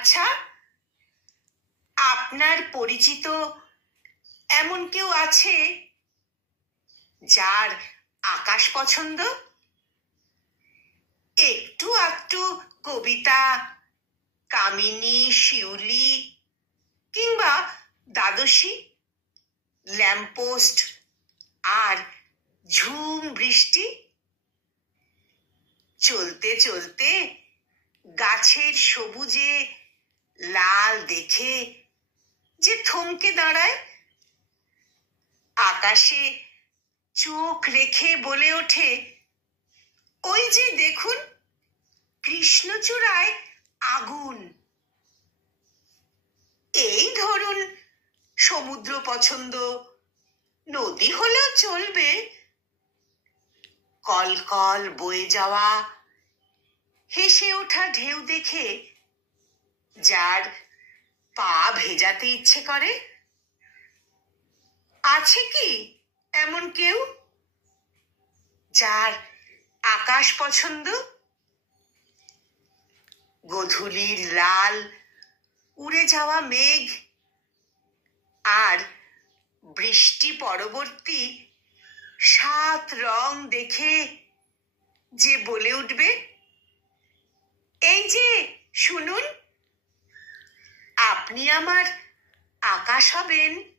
আচ্ছা, আপনার পরিচিত এমন কেউ আছে যার আকাশ পছন্দ? একটু আধটু কবিতা, কামিনী, শিউলি কিংবা দ্বাদশী, ল্যাম্পপোস্ট আর ঝুম বৃষ্টি। চলতে চলতে গাছের সবুজে লাল দেখে যে থমকে দাঁড়ায়, আকাশে চোখ রেখে বলে ওঠে, ওই যে দেখুন, কৃষ্ণচূড়ায় আগুন। এই ধরুন সমুদ্র পছন্দ, নদী হলেও চলবে। কলকল বয়ে যাওয়া হেসে ওঠা ঢেউ দেখে যার পা ভেজাতে ইচ্ছে করে। আছে কি এমন কেউ যার আকাশ পছন্দ? গোধূলির লাল উড়ে যাওয়া মেঘ আর বৃষ্টি পরবর্তী 7 রং দেখে যে বলে উঠবে, এই যে শুনুন, আপনি আমার আকাশ হবেন।